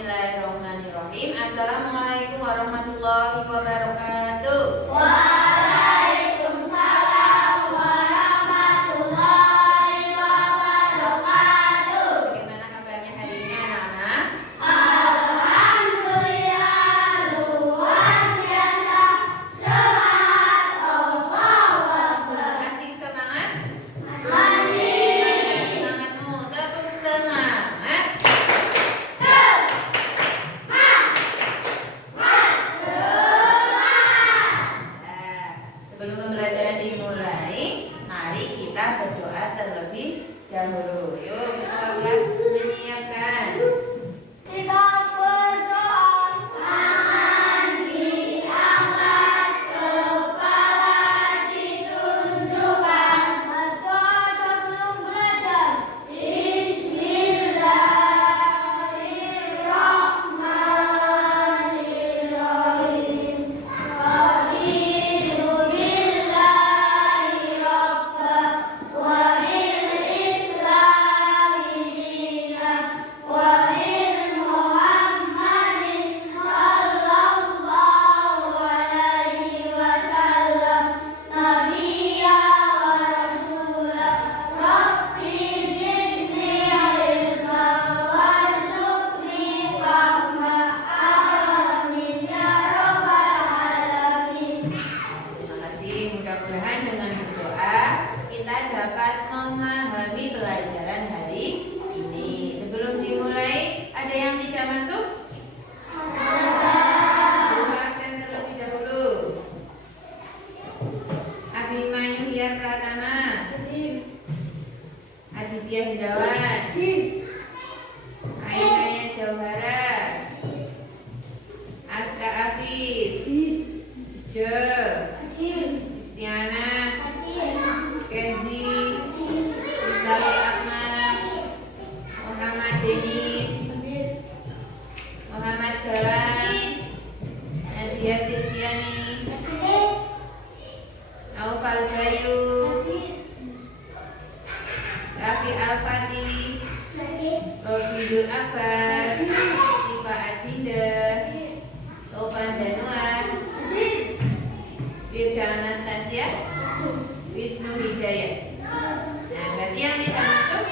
Bismillahirrahmanirrahim. Assalamualaikum warahmatullahi wabarakatuh. Waalaikumsalam warahmatullahi wabarakatuh. Bagaimana kabarnya hari ini anak-anak? Alhamdulillah luar biasa. Semangat, Allahu Akbar. Masih semangat? Masih. Semangatmu tepuk semangat. Nah, sebelum pembelajaran dimulai, mari kita berdoa terlebih dahulu. Yuk, kita kelas menyiapkan. Kita berdoa, tangan diangkat, kepala ditundukkan. Berdoa sebelum belajar. Bismillahirrahmanirrahim. Raditu billahi rabban wa bil islami dinan wa bil Muhammadin sallallahu alaihi wasallam nabiyya wa rasulah. Rabbi zidni ilma warzuqni fahma. Amin ya rabbal alamin. Terima kasih. Mudah-mudahan dengan berdoa kita dapat memahami pelajaran hari ini. Sebelum dimulai, ada yang tidak masuk? Buka absen terlebih dahulu. Abimanyu Hiar Pratama, Aditya Hindawan, Ainaya Jauhara, Aska Afif, Je, Istiana, Kenzi, Rizal Akmal, Muhammad Denis, Muhammad Galang, Nadia Silviani, Naufal Bayu, Rafi Al-Fatih, Rofidul Akbar, Siva Adinda, Tovan Danuar, Firda Anastasia, Wisnu Hidayat. Nah, berarti yang tidak masuk?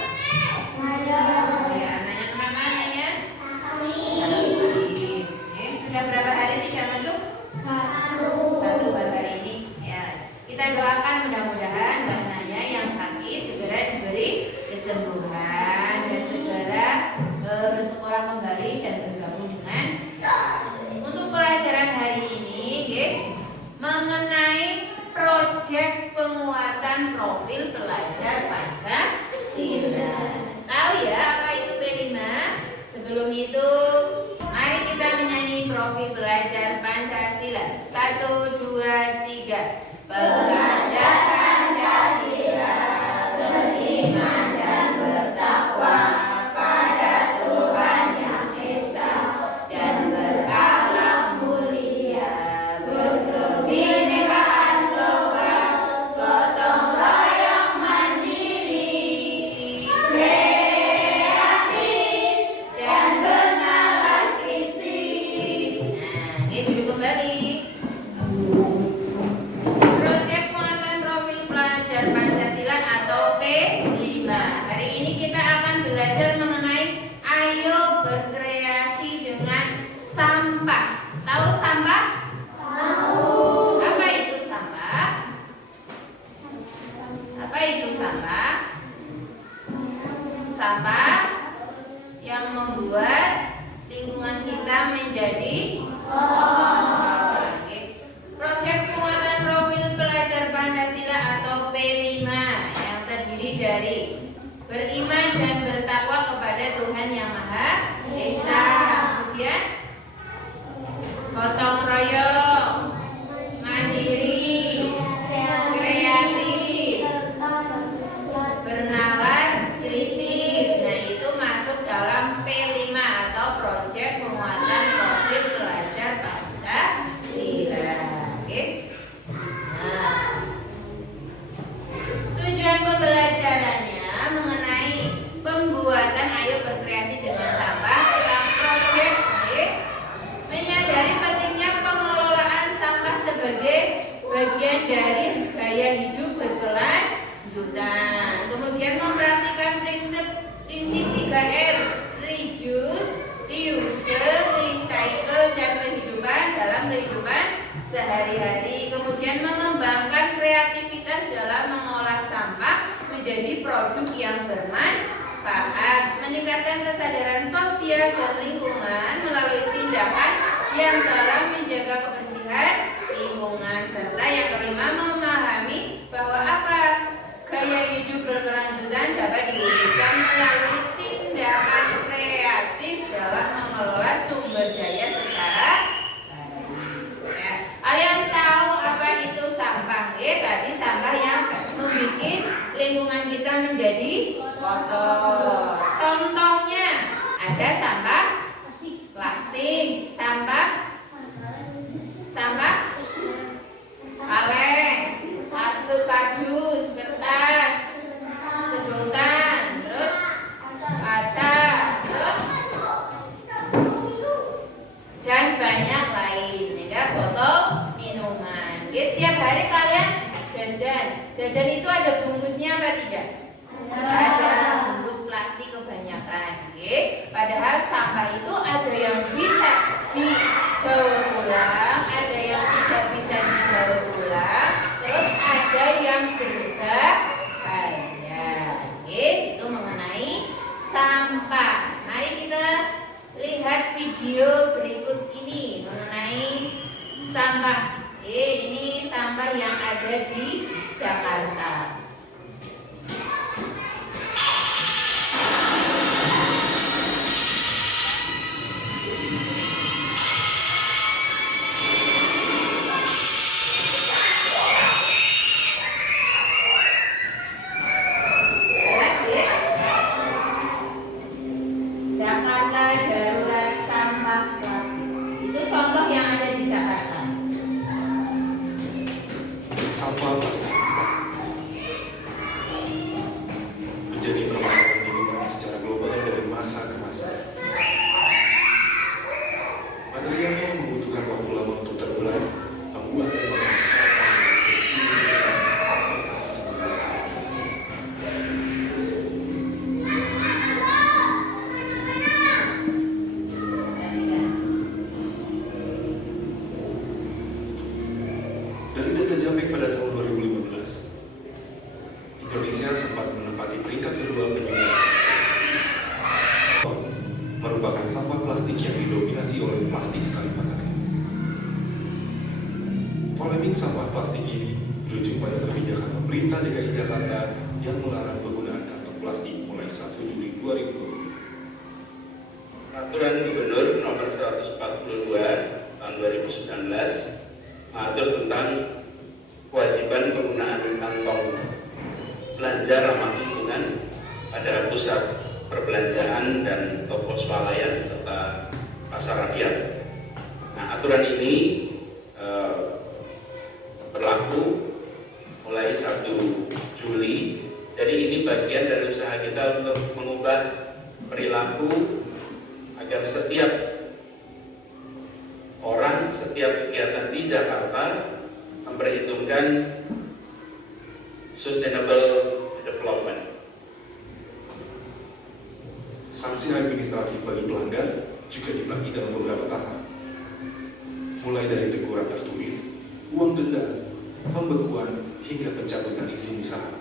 Ya, anaknya kenapa anaknya? Sudah berapa hari tidak masuk? Satu baru hari ini. Ya, kita doakan mudah-mudahan Mbak Naya yang sakit segera diberi kesembuhan dan segera bersekolah kembali dan bergabung dengan. Untuk pelajaran hari ini, mengenai proyek penguatan profil menjadi produk yang bermanfaat, meningkatkan kesadaran sosial dan lingkungan melalui tindakan yang dalam menjaga kebersihan lingkungan, serta yang kelima memahami bahwa gaya hidup berkelanjutan dapat diwujudkan melalui tindakan kreatif dalam mengelola sumber daya secara baik. Kalian tahu apa itu sampah? Tadi sampah yang membuat lingkungan kita menjadi kotor. Contohnya ada sampah plastik, sampah kaleng, plastik kardus, kertas, sedotan, terus kaca, terus dan banyak lain. Hingga botol minuman. Setiap hari kalian jajan itu ada bungkusnya apa tidak? Ada bungkus plastik kebanyakan. Padahal sampah itu ada yang bisa didaur ulang, ada yang tidak bisa didaur ulang, terus ada yang berbahaya. Itu mengenai sampah. Mari kita lihat video berikut ini mengenai sampah. Ini sampah yang ada di Jakarta. Jakarta darurat sampah plastik. Itu contoh yang ada di Jakarta. Sampah plastik menjadi permasalahan lingkungan secara global dari masa ke masa. Materialnya yang membutuhkan waktu lama untuk terurai membuat dari data Japek pada tahun 2015, Indonesia sempat menempati peringkat kedua penyumbang merupakan sampah plastik yang didominasi oleh plastik sekali pakai. Polemik sampah plastik ini berujung pada kebijakan pemerintah DKI Jakarta yang melarang penggunaan kantong plastik mulai 1 Juli 2020. Peraturan Gubernur Nomor 142 Tahun 2019 mengatur tentang kewajiban penggunaan kantong belanja ramah lingkungan pada pusat perbelanjaan dan toko swalayan serta pasar rakyat. Nah, aturan ini berlaku mulai 1 Juli. Jadi ini bagian dari usaha kita untuk mengubah perilaku agar setiap orang, setiap kegiatan di Jakarta memperhitungkan sustainable development. Sanksi administratif bagi pelanggar juga dibagi dalam beberapa tahap, mulai dari teguran tertulis, uang denda, pembekuan, hingga pencabutan izin usaha.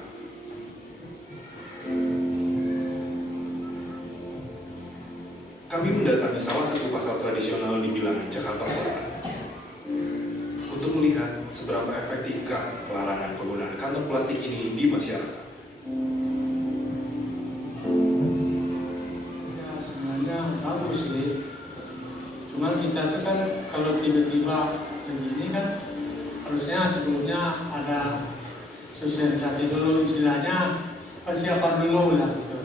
Kami mendatangi salah satu pasar tradisional di Bilangan, Jakarta Selatan, untuk melihat seberapa efektifkah pelarangan penggunaan kantong plastik ini di masyarakat. Ya, sebenarnya bagus sih. Cuma kita itu kan kalau tiba-tiba begini kan harusnya sebelumnya ada sosialisasi dulu, istilahnya persiapan dulu lah gitu.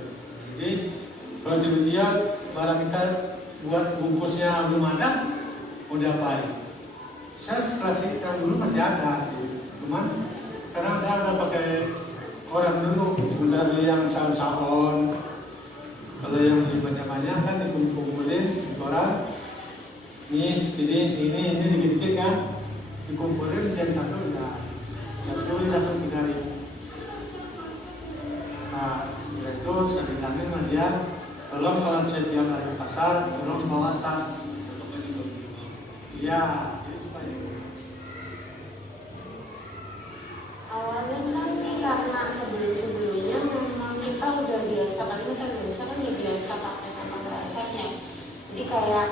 Jadi kalau tiba-tiba barang kita buat bungkusnya belum ada, mau diapain? Saya klasik yang dulu masih ada sih, cuman sekarang saya udah pakai orang dulu, sebentar beli yang sabun. Kalau yang beli banyak-banyak kan dikumpulin di koran, ini segini, ini dikit-dikit kan, dikumpulin jadi satu udah, satu 3 ribu. Nah, setelah itu saya bilangin sama dia, tolong kalau setiap hari ke pasar, tolong bawa tas. Iya, itu supaya. Awalnya kan karena sebelum-sebelumnya kayak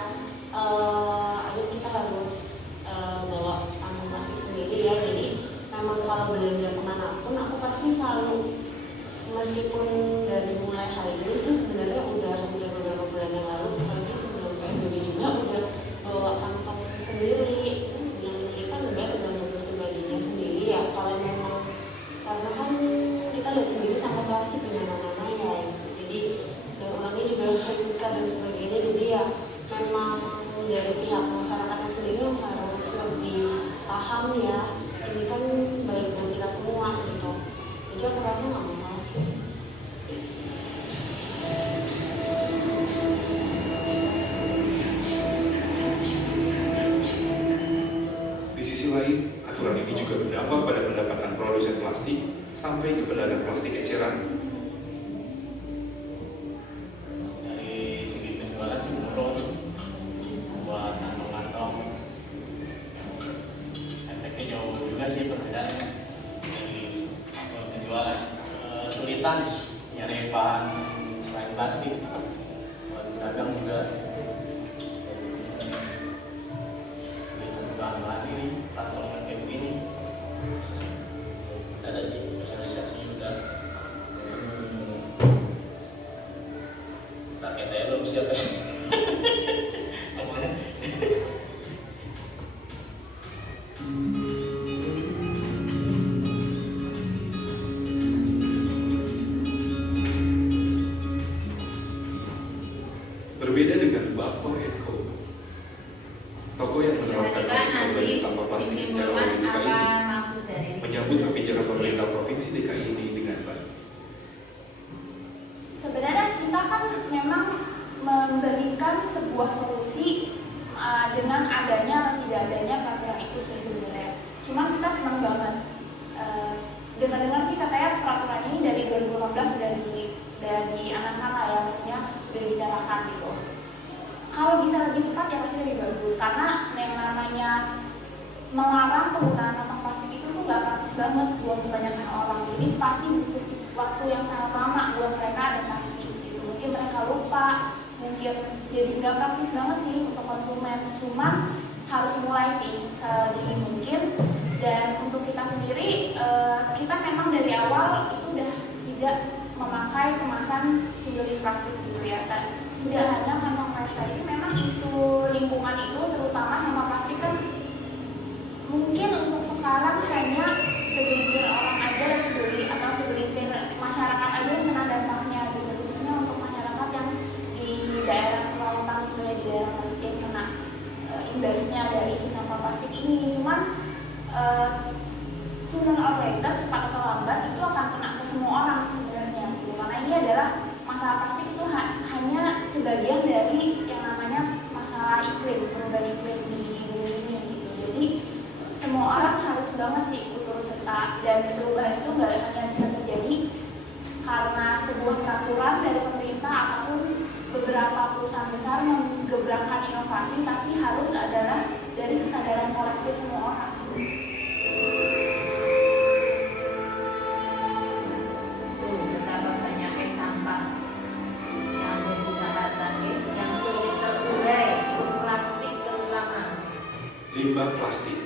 ayo kita harus bawa kantong plastik sendiri ya. Jadi memang kalau belanja kemanapun aku pasti selalu, meskipun dari mulai hari ini sih sebenarnya udah beberapa bulan yang lalu, apalagi sebelum PSBB juga udah bawa kantong sendiri. Yang kita juga tergantung pribadinya sendiri ya. Kalau memang karena kan kita lihat sendiri sampah plastik di mana-mana ya. Jadi dan orangnya juga susah dan sebagainya. Jadi ya memang dari pihak masyarakatnya sendiri yang harus lebih paham ya. Ini kan baik buat kita semua gitu. Jadi aku rasa nggak masalah sih. Di sisi lain, aturan ini juga berdampak pada pendapatan produsen plastik sampai ke pedagang plastik eceran. Dari segi penjualan sih menurun buat kantong-kantong, efeknya jauh juga sih perbedaannya. Dari penjualan kesulitan nyari bahan selain plastik buat pedagang juga. Bahan-bahan ini, kantong kayak begini ada sih sosialisasinya udah. Raketnya belum siap ya. Semuanya. Berbeda dengan Balfour & Co, toko yang menerapkan prinsip pembelian tanpa plastik secara lebih baik menyambut kebijakan pemerintah Provinsi DKI ini dengan baik. Sebenarnya kita kan memang memberikan sebuah solusi dengan adanya atau tidak adanya peraturan itu sih sebenarnya. Cuman kita senang banget dengar-dengar sih katanya peraturan ini dari 2018 sudah dianangkan lah ya, maksudnya sudah dibicarakan gitu. Kalau bisa lebih cepat ya pasti lebih bagus, karena yang namanya melarang penggunaan kantong plastik itu tuh nggak praktis banget buat kebanyakan orang. Jadi pasti butuh waktu yang sangat lama buat mereka adaptasi gitu. Mungkin mereka lupa, mungkin jadi nggak praktis banget sih untuk konsumen. Cuman harus mulai sih sedini mungkin. Dan untuk kita sendiri, kita memang dari awal itu udah tidak memakai kemasan single use plastik gitu ya. Tidak hanya kantong plastik, ini memang isu lingkungan itu terutama sampah plastik kan mungkin untuk sekarang hanya segelintir orang aja yang peduli atau segelintir masyarakat aja yang kena dampaknya gitu, khususnya untuk masyarakat yang di daerah pelautan gitu ya, di daerah yang kena imbasnya dari si sampah plastik ini. Cuman sooner or later, cepat atau lambat itu akan kena ke semua orang sebenarnya gitu, karena ini adalah masalah plastik itu hanya sebagian dari yang namanya masalah iklim, perubahan iklim di dunia ini gitu. Jadi semua orang harus banget sih ikut turut serta, dan perubahan itu nggak hanya bisa terjadi karena sebuah peraturan dari pemerintah ataupun beberapa perusahaan besar menggebrakan inovasi, tapi harus adalah dari kesadaran kolektif semua orang. Betapa banyaknya sampah yang ada di Jakarta yang sulit terurai, plastik terutama. Limbah plastik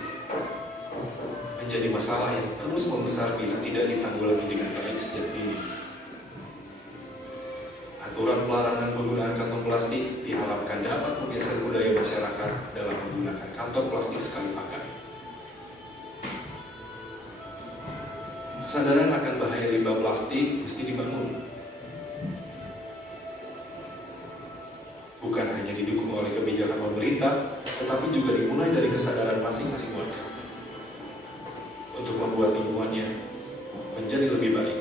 menjadi masalah yang terus membesar bila tidak ditanggulangi dengan baik sejak dini. Aturan pelarangan penggunaan kantong plastik diharapkan dapat menggeser budaya masyarakat dalam menggunakan kantong plastik sekali pakai. Kesadaran akan bahaya limbah plastik mesti dibangun. Bukan hanya didukung oleh kebijakan pemerintah, tetapi juga dimulai dari kesadaran masing-masing warga untuk membuat lingkungannya menjadi lebih baik.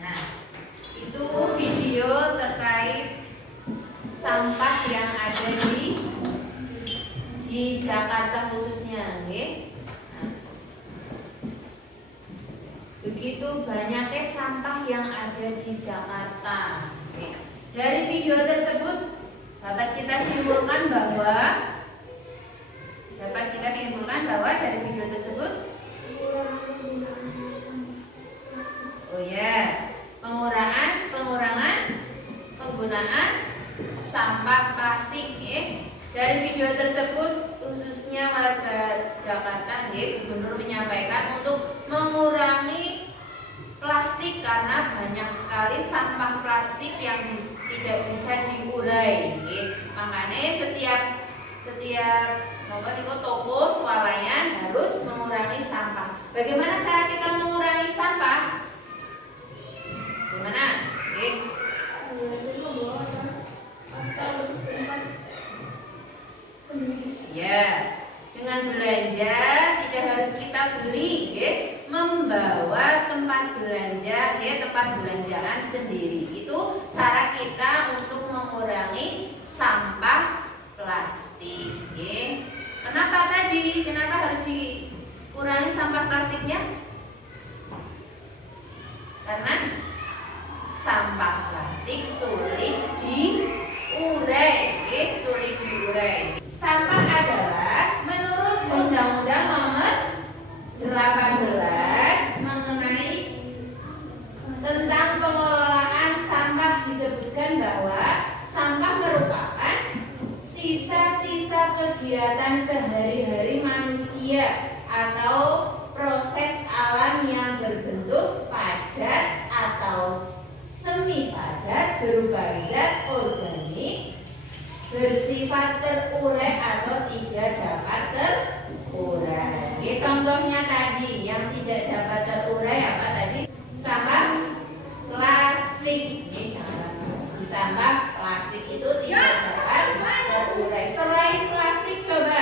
Nah, itu video terkait sampah yang ada di Jakarta khususnya, okay? Nah, begitu banyaknya sampah yang ada di Jakarta. Okay. Dari video tersebut dapat kita simpulkan bahwa dari video tersebut Oh ya, pengurangan penggunaan sampah plastik ya. Dari video tersebut khususnya warga Jakarta ya, Gubernur menyampaikan untuk mengurangi plastik karena banyak sekali sampah plastik yang tidak bisa diurai ya. Makanya setiap toko swalayan harus mengurangi sampah. Bagaimana cara kita mengurangi sampah? Gimana? Oke. Ya, dengan belanja tidak harus kita beli, ya. Membawa tempat belanja, ya, tempat belanjaan sendiri. Itu cara kita untuk mengurangi sampah plastik. Ya. Kenapa harus dikurangi sampah plastiknya? Karena sampah plastik sulit diurai, ya, sulit diurai. Sampah adalah menurut Undang-Undang Nomor 18 mengenai tentang pengelolaan sampah disebutkan bahwa sampah merupakan sisa-sisa kegiatan sehari-hari manusia atau proses alam yang berbentuk padat atau semi padat berupa zat organik bersifat terurai atau tidak dapat terurai. Ini contohnya tadi yang tidak dapat terurai apa tadi? Sampah plastik. Ini sampah plastik itu tidak dapat terurai. Selain plastik coba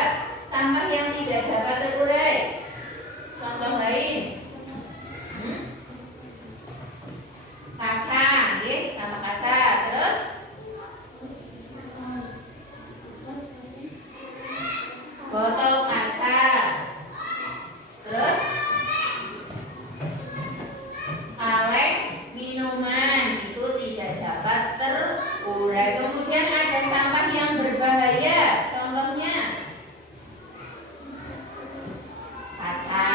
sampah yang tidak dapat terurai. Contoh lain. Kaca, sampah kaca. Terus botol kaca, terus kaleng minuman itu tidak dapat terurai. Kemudian ada sampah yang berbahaya, contohnya kaca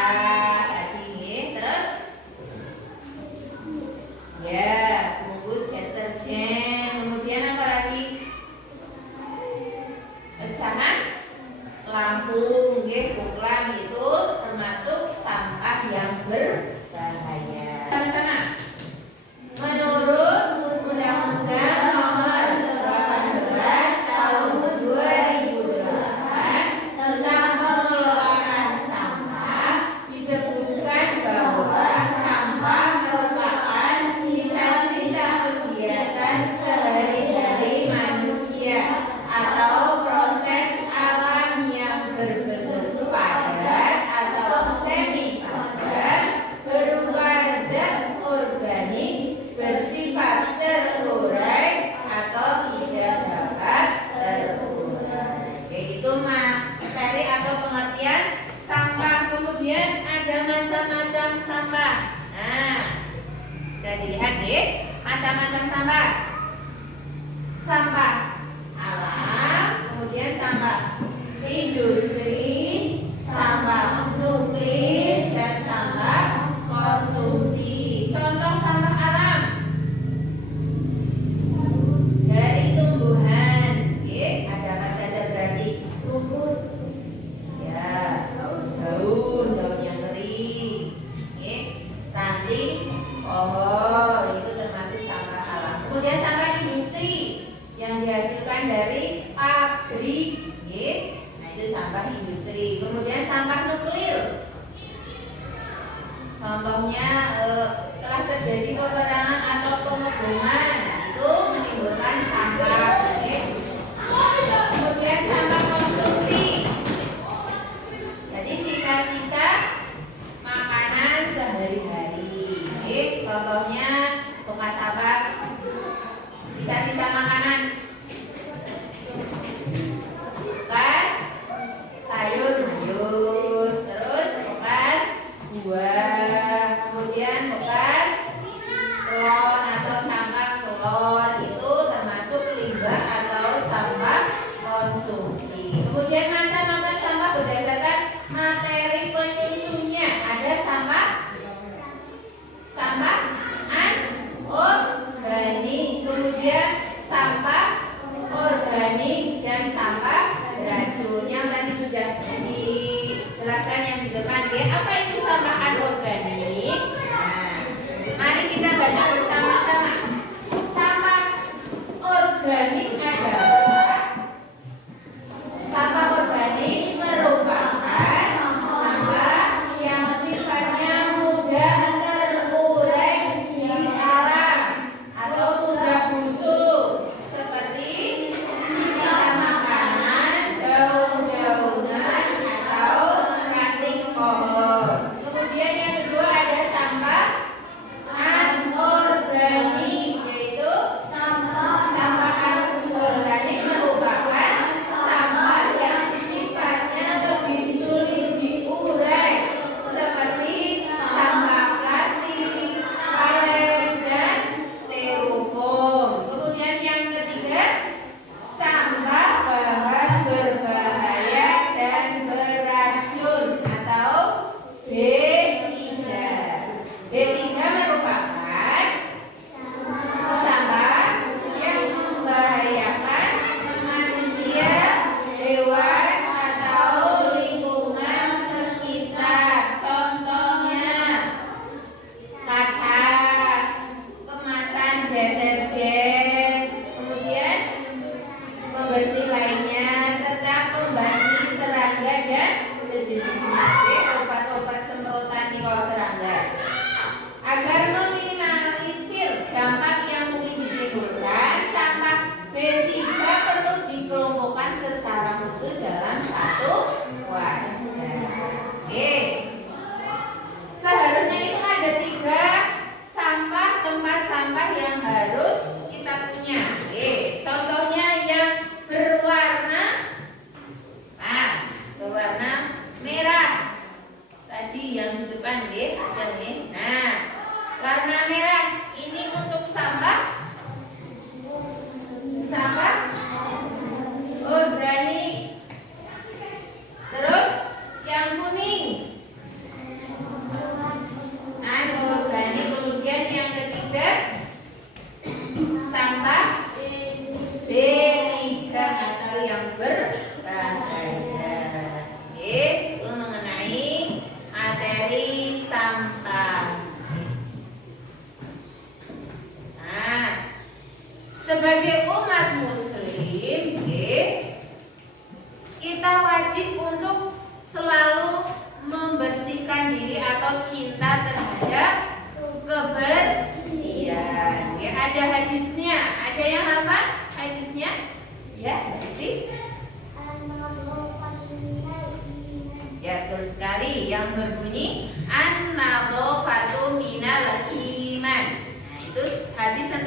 tadi, terus ya bungkus deterjen. Kemudian apa lagi? Pecahan lampu, buklam itu termasuk sampah yang berbahaya. Sama-sama. Menurut Undang-Undang Nomor 18 Tahun 2008 tentang pengelolaan sampah disebutkan bahwa sampah merupakan sisa-sisa kegiatan sehari-hari manusia atau proses alam yang berbentuk padat atau semi padat berupa zat organik bersifat terurai atau tidak dapat terurai. Itu materi atau pengertian sampah. Kemudian ada macam-macam sampah. Nah, bisa dilihat ya, macam-macam sampah. Sampah alam, kemudian sampah industri, sampah nuklir, dan sampah konsumsi. Contoh sampah alam dari tumbuhan, ada apa saja berarti? Rumput, ya, daun yang kering, ranting pohon, itu termasuk sampah alam. Kemudian sampah industri yang dihasilkan dari pabrik, nah itu sampah industri. Kemudian sampah nuklir, contohnya telah terjadi peperangan atau pengeboman, itu menimbulkan sampah. Kemudian sampah konsumsi, jadi sisa-sisa makanan sehari-hari. Contohnya bekas apa? Sisa-sisa makanan, bekas sayur-mayur, terus bekas buah, kemudian bekas telur atau cangkang telur, itu termasuk limbah atau sampah konsumsi. Kemudian macam-macam sampah berdasarkan materi penyusunnya. Ada sampah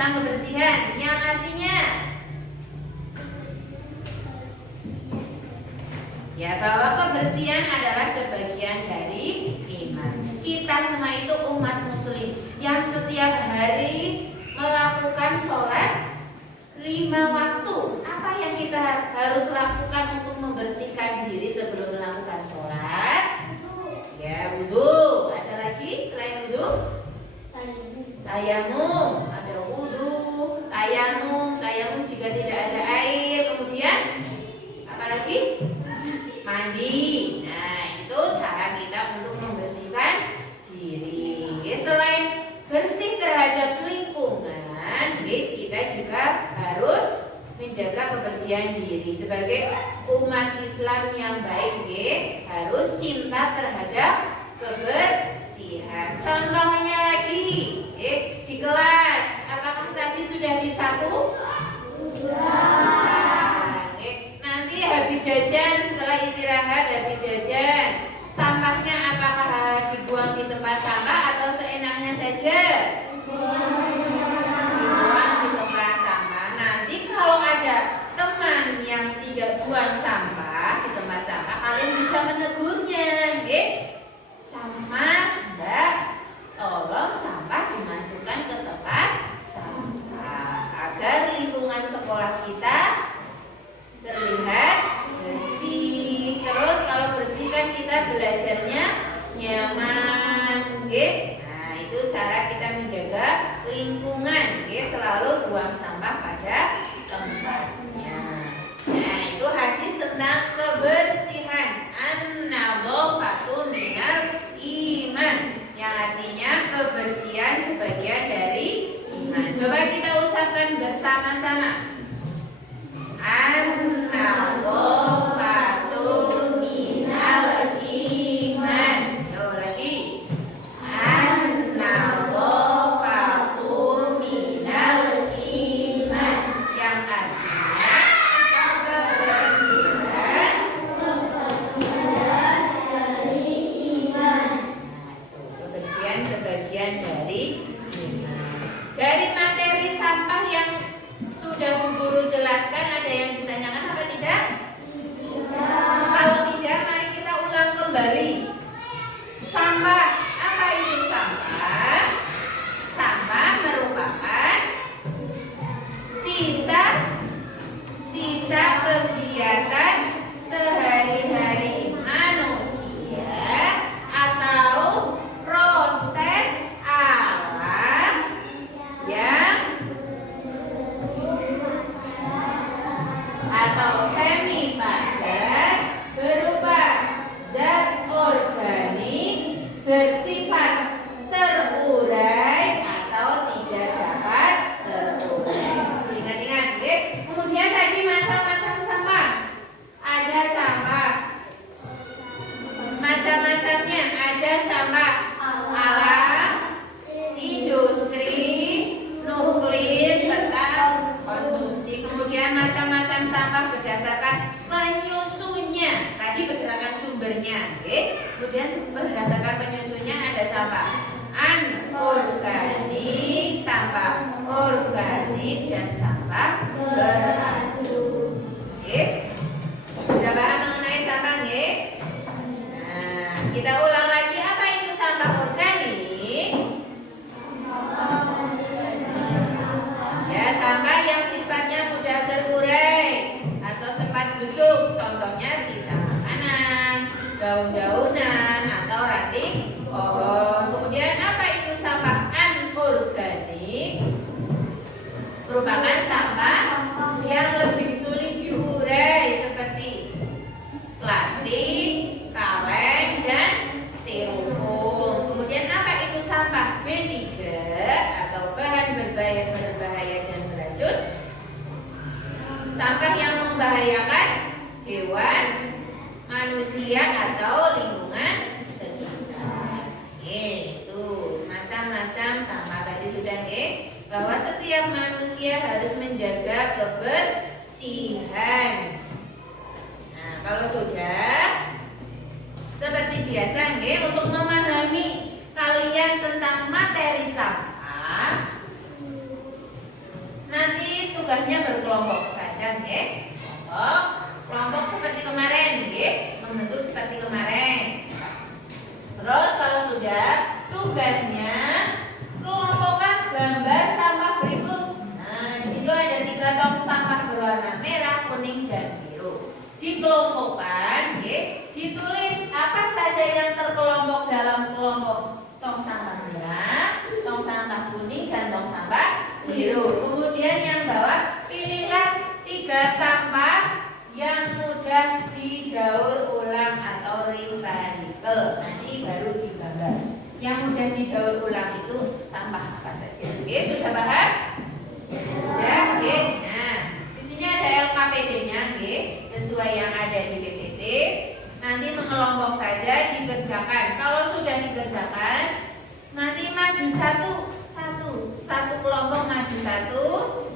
tentang kebersihan, yang artinya ya bahwa kebersihan adalah sebagian dari iman. Kita semua itu umat muslim yang setiap hari melakukan sholat 5 waktu. Apa yang kita harus lakukan untuk membersihkan diri sebelum melakukan sholat? Ya, wudhu. Ada lagi selain wudhu? Tayamum. Ada wudhu, tayamum jika tidak ada air. Kemudian apa lagi? Mandi. Nah, itu cara kita untuk membersihkan diri. Selain bersih terhadap lingkungan, kita juga harus menjaga kebersihan diri. Sebagai umat Islam yang baik, harus cinta terhadap kebersihan. Contohnya lagi, di kelas, apakah tadi sudah disapu? Sudah. Nanti habis jajan, setelah istirahat habis jajan, sampahnya apakah dibuang di tempat sampah atau seenaknya saja? Dibuang di tempat sampah. Nanti kalau ada teman yang tidak buang sampah di tempat sampah, kalian bisa menegurnya, Mas, Mbak, tolong sampah dimasukkan ke tempat sampah agar lingkungan sekolah kita terlihat bersih. Terus kalau bersih kan kita belajarnya nyaman, Nah, itu cara kita menjaga lingkungan, selalu buang sampah pada tempatnya. Nah, itu hadis tentang kebersihan. An-nadhafatu minal iman, yang artinya kebersihan sebagian dari iman. Coba kita ucapkan bersama-sama. An-nadhafatu minal iman. Yo lagi. An-nadhafatu minal iman, yang artinya kebersihan dari iman. Kebersihan sebagian dari iman. Dari materi sampah yang sudah Bu Guru jelaskan, ada yang ditanyakan apa tidak? Kalau tidak, mari kita ulang kembali. Sampah, apa itu sampah? Sampah merupakan sisa kegiatan sehari-hari manusia atau proses alam yang atau semi padat berupa zat organik bersifat terurai atau tidak dapat terurai. Ingat-ingat, Kemudian tadi macam-macam sampah. Ada sampah macam-macamnya. Ada sampah alam, industri, nuklir, serta konsumsi. Kemudian macam-macam sampah berdasarkan penyusunnya. Tadi berdasarkan sumbernya, Kemudian berdasarkan penyusunnya ada sampah anorganik, sampah organik, dan sampah beracun. Sudah paham mengenai sampah, Nah, kita ulang lagi, apa itu sampah organik? Ya, sampah yang sifatnya mudah terurai atau cepat busuk. Contohnya sisa makanan, daun-daunan, atau ranting pohon. Kemudian apa itu sampah anorganik? Merupakan sampah yang lebih sulit diurai seperti plastik, kaleng, dan styrofoam. Kemudian apa itu sampah B3 atau bahan berbahaya dan beracun? Sampah yang membahayakan hewan, manusia, atau lingkungan sekitar. Itu macam-macam sampah tadi sudah, bahwa setiap manusia harus menjaga kebersihan. Nah, kalau sudah seperti biasa, untuk memahami kalian tentang materi sampah, tugasnya berkelompok saja, nggih. Kelompok seperti kemarin, nggih, membentuk seperti kemarin. Terus kalau sudah, tugasnya kelompokkan gambar sampah berikut. Nah, di situ ada 3 tong sampah berwarna merah, kuning, dan biru. Dikelompokkan, nggih, ditulis apa saja yang terkelompok dalam kelompok tong sampah merah, tong sampah kuning, dan tong sampah biru. Kemudian yang bawah, pilihlah 3 sampah yang mudah didaur ulang atau recycle. Nanti baru digambar. Yang mudah didaur ulang itu sampah apa saja? Oke, sudah paham? Sudah, oke. Nah, di sini ada LKPD-nya, oke, sesuai yang ada di PPT. Nanti mengelompok saja dikerjakan. Kalau sudah dikerjakan, nanti maju satu kelompok maju satu,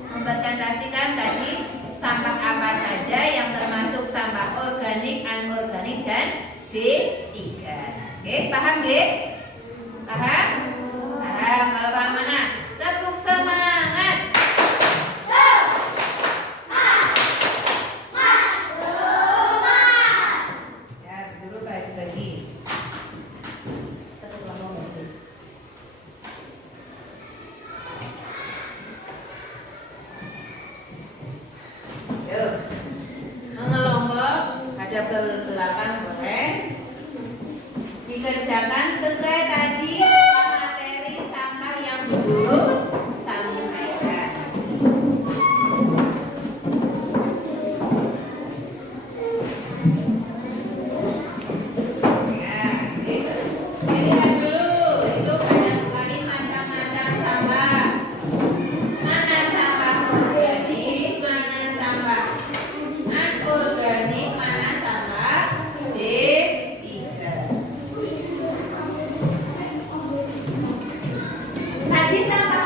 mempresentasikan tadi sampah apa saja yang termasuk sampah organik, anorganik, dan B3. Oke, paham nggih? Paham? Paham. Kalau paham mana? Tepuk semangat. Ya, dulu bagi. Satu kelompok bagi. Yuk, mengelompok hadap ke belakang boleh. Dikerjakan sesuai tadi materi sampah yang guru sampaikan. Ya, gitu. Dilihat dulu, itu banyak sekali macam-macam sampah. Mana sampah organik, mana sampah anorganik, mana sampah B3. Tadi sampah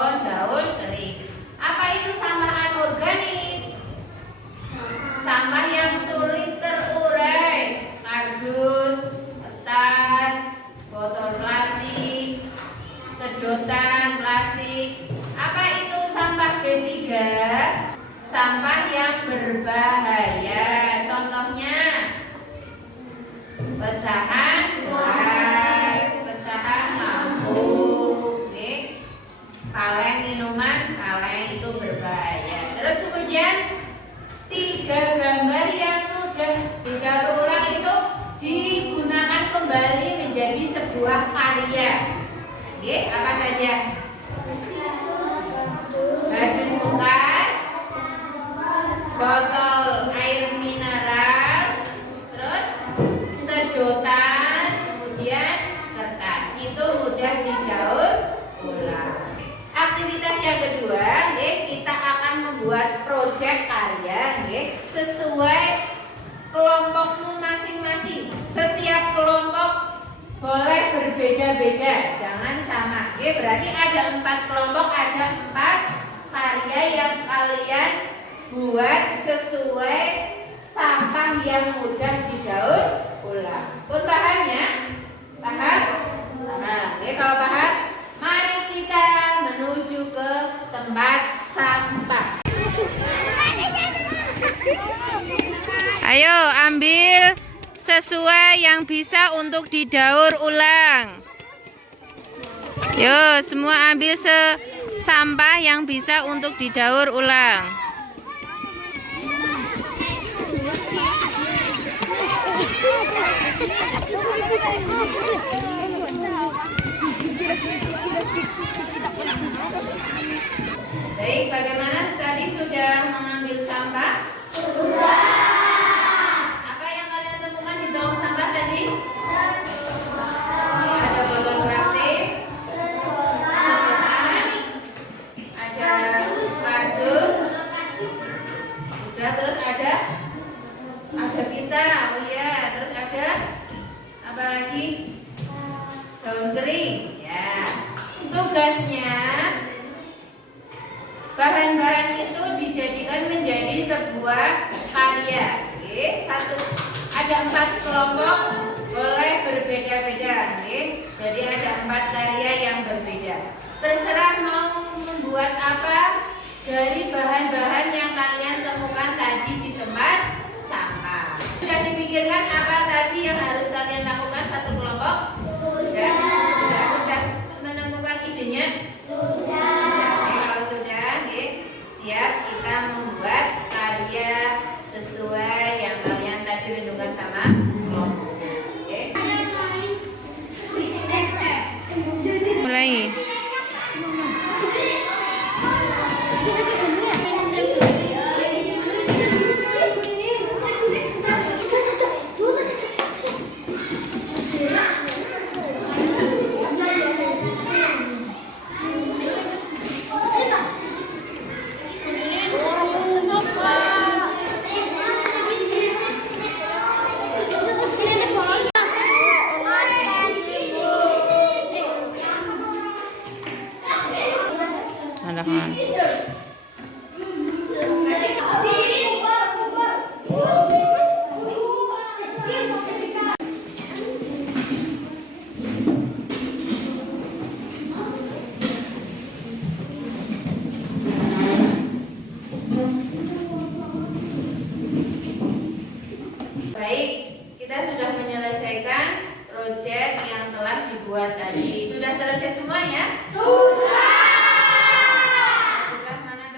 daun kering. Apa itu sampah anorganik? Sampah yang sulit terurai, kardus, kertas, botol plastik, sedotan plastik. Apa itu sampah G3? Sampah yang berbahaya. Contohnya pecahan gelas, pecahan lampu, kaleng minuman, kaleng itu berbahaya. Terus kemudian 3 gambar yang mudah didaur ulang itu digunakan kembali menjadi sebuah karya. Oke, apa saja? Kardus bekas, botol air mineral, terus sedotan, kemudian kertas. Itu mudah didaur ulang. Aktivitas yang kedua, kita akan membuat proyek karya sesuai kelompokmu masing-masing. Setiap kelompok boleh berbeda-beda, jangan sama. Berarti ada 4 kelompok, ada 4 karya yang kalian buat sesuai sampah yang mudah didaur ulang. Pun paham ya? Paham? Paham. Kalau paham, mari kita menuju ke tempat sampah. Ayo ambil sesuai yang bisa untuk didaur ulang. Yo, semua ambil sampah yang bisa untuk didaur ulang. Baik, bagaimana tadi sudah mengambil sampah? Sudah. Apa yang kalian temukan di tong sampah tadi? Ada botol plastik, sedotan, ada kardus, sudah, terus ada pita, oh iya, terus ada apa lagi? Daun kering, ya. Tugasnya bahan-bahan itu dijadikan menjadi sebuah karya. Ada 4 kelompok, boleh berbeda-beda. Jadi ada 4 karya yang berbeda. Terserah mau membuat apa dari bahan-bahan yang kalian temukan tadi di tempat sampah. Sudah dipikirkan apa tadi yang harus kalian lakukan satu kelompok? Sudah menemukan idenya? Kalau sudah, siap kita membuat karya sesuai yang kalian tadi rindukan sama kelompoknya. Mulai. Anak-anak. Baik, kita sudah menyelesaikan proyek yang telah dibuat tadi. Sudah selesai semuanya? Sudah. Sudah, mana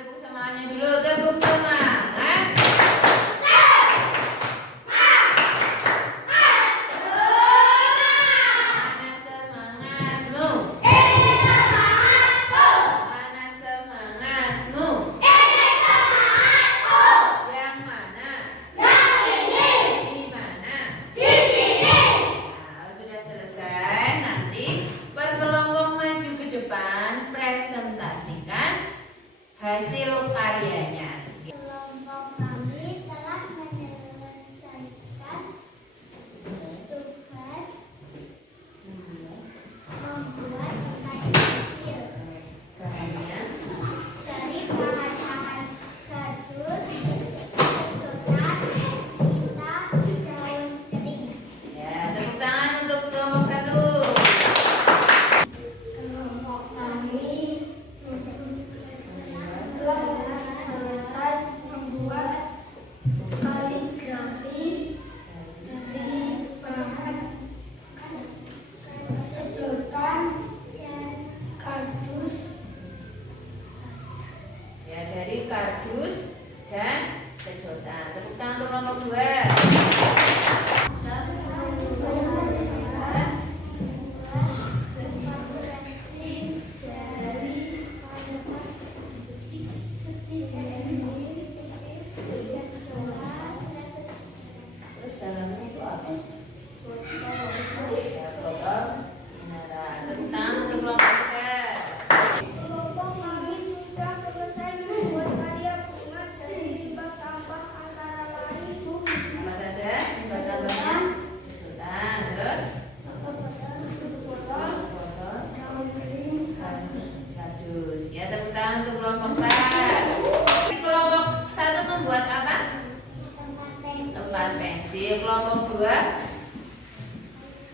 membuat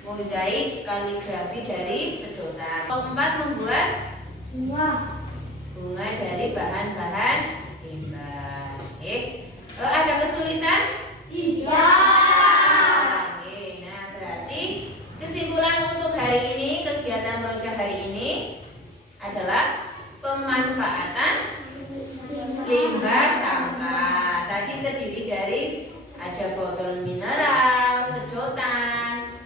mozaik kaligrafi dari sedotan. Keempat, membuat bunga dari bahan-bahan limbah. Ada kesulitan? Nah, berarti kesimpulan untuk hari ini, kegiatan Roja hari ini adalah pemanfaatan limbah sampah. Tadi terdiri dari ada botol mineral, sedotan,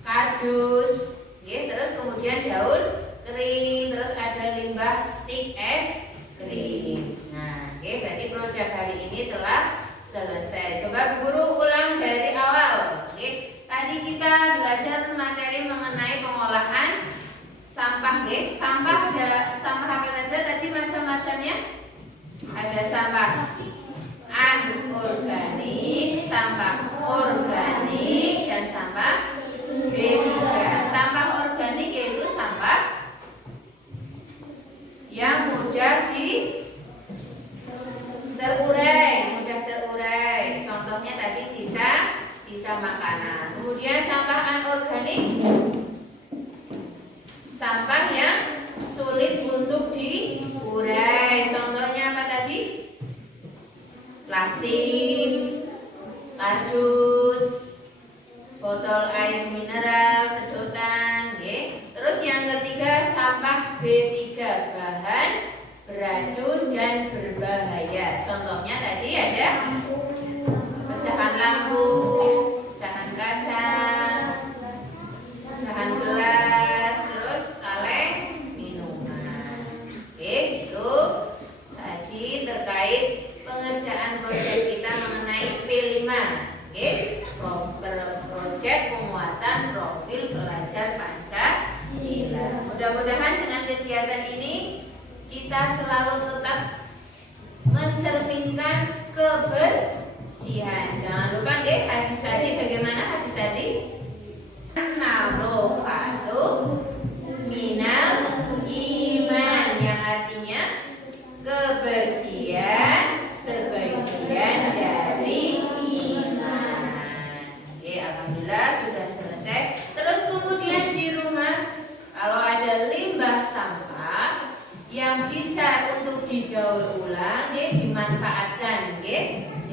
kardus, terus kemudian daun kering, terus ada limbah stik es krim. Nah, berarti proyek hari ini telah selesai. Coba Bu Guru ulang dari awal. Tadi kita belajar materi mengenai pengolahan sampah. Sampah ada sampah apa saja tadi macam-macamnya? Ada sampah anorganik, sampah organik, dan sampah B3. Sampah organik yaitu sampah yang mudah terurai. Contohnya tadi sisa makanan. Kemudian sampah anorganik, sampah yang sulit untuk diurai. Contohnya apa tadi? Plastik, kardus, botol air mineral, sedotan. Terus yang ketiga sampah B3, bahan beracun dan berbahaya. Contohnya tadi ada pecahan lampu, pecahan kaca, pecahan gelas, terus kaleng minuman. Itu tadi terkait pengerjaan proyek kita mengenai P5. Proyek penguatan profil pelajar Pancasila. Mudah-mudahan dengan kegiatan ini kita selalu tetap mencerminkan kebersihan. Jangan lupa hadis tadi, bagaimana hadis tadi? An-nadhafatu minal iman, yang artinya kebersihan sebagian dari iman. Alhamdulillah sudah selesai. Terus kemudian di rumah kalau ada limbah sampah yang bisa untuk didaur ulang, dimanfaatkan.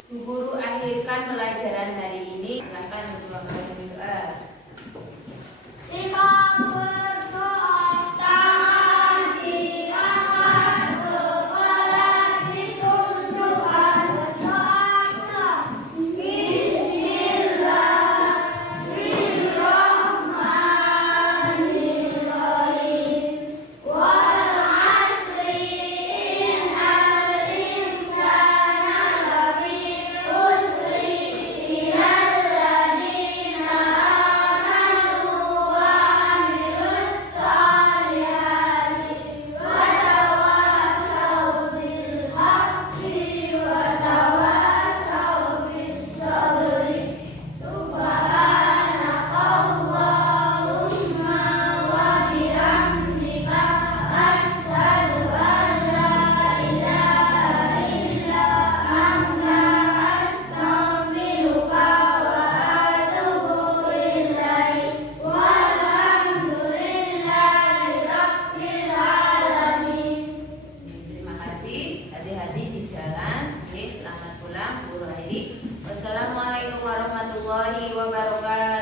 Bu Guru akhirkan pelajaran hari ini. Silakan berdoa. Wassalamualaikum warahmatullahi wabarakatuh.